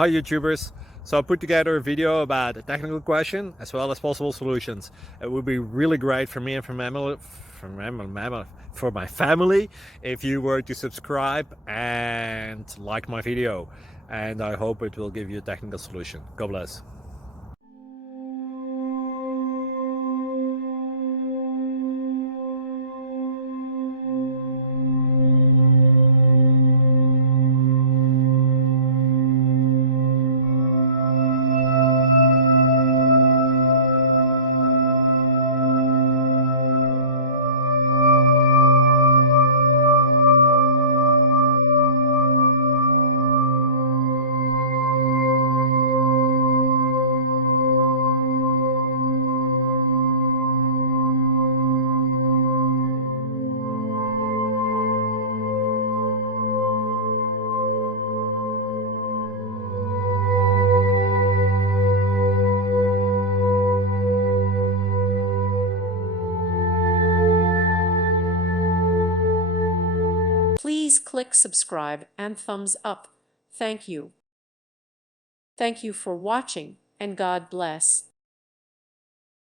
Hi YouTubers! So I put together a video about a technical question as well as possible solutions. It would be really great for me and for my family if you were to subscribe and like my video, and I hope it will give you a technical solution. God bless. Please click subscribe and thumbs up. Thank you. Thank you for watching, and God bless.